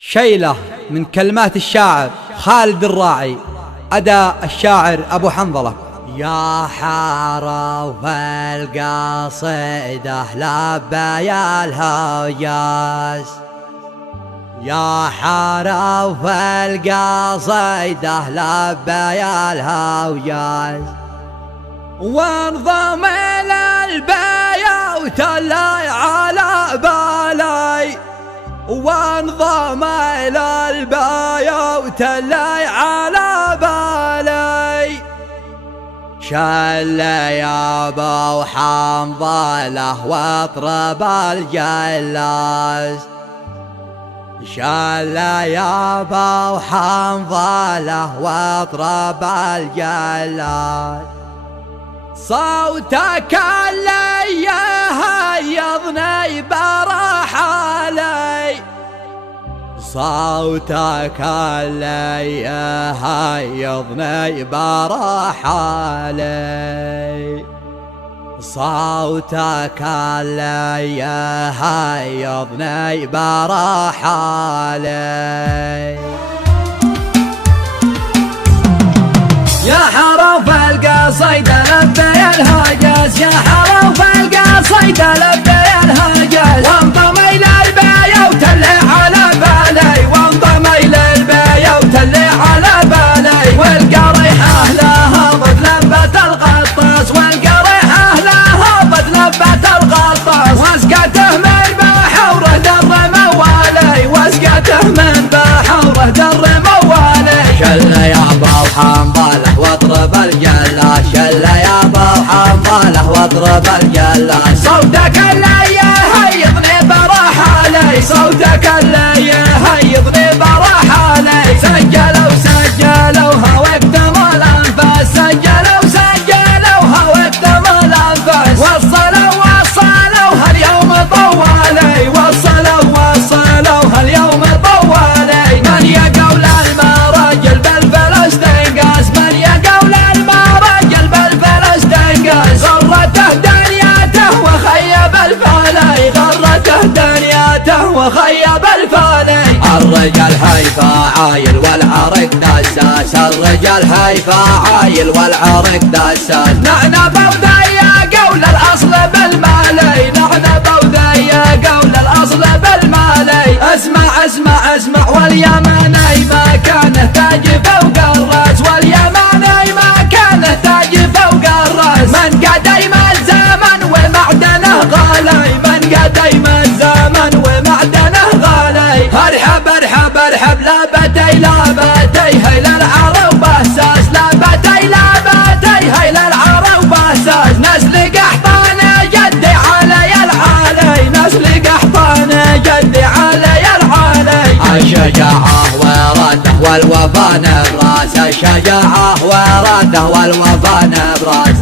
شيلة من كلمات الشاعر خالد الراعي، أداء الشاعر أبو حنظلة. يا حرف القصيدة لبى الهجاز، يا حرف القصيدة لبى الهجاز، وانضم إلى البيوت اللي على بالي، وانضم إلى البيوت اللي على بالي، شل يا ابو حنظلة واطرب الجلاس، شل يا ابو حنظلة واطرب الجلاس، صوتك اللي يهيضني برحالي، صوتك اللي يهيضني برحالي، صوتك اللي يهيضني برحالي. يا حرف القصيدة لبي الهجاز، يا حرف القصيدة لبي الهجاز، وانضم إلى البيوت اللي على بالي، وانضم إلى البيوت اللي على بالي، والقريحة لها ضد لبة الغطاس، والقريحة لها ضد لبة الغطاس، واسقته من بحوره در موالي، واسقته من بحوره در موالي. شل يا ابو حنظلة واطرب الجلاس، شل يا ابو حنظلة واطرب الجلاس، صوتك اللي يهيضني برحالي، صوتك اللي يهيضني برحالي، سجلوها واكتم الانفاس، سجلوها واكتم الانفاس، وصلوها اليوم طوالي، وصلوها اليوم طوالي. من يقول المراجل بالفلسطين قاس، من يقول المراجل بالفلسطين قاس، غرته دنياته وخيب الفالي، غرته دنياته وخيب الفالي. الرجال هيفا عايل والعرق دساس، الرجال هيفا عايل والعرق دساس، نحن بوذية قول الاصل بالمالي، نحن بوذية قول الاصل بالمالي. اسمع واليماني ما كانه تاج فوق الراس، واليماني ما كانه تاج فوق الراس، من قديم الزمن ومعدنه غالي، من قديم الزمن ومعدنه غالي. ارحب لابتي هيل العرب بهساس، لابتي هيل العرب بهساس، نسل قحطان جدي علي العالي، نسل قحطان جدي علي العالي. الشجاعة ورده والوفا نبراس، الشجاعة ورده والوفا نبراس،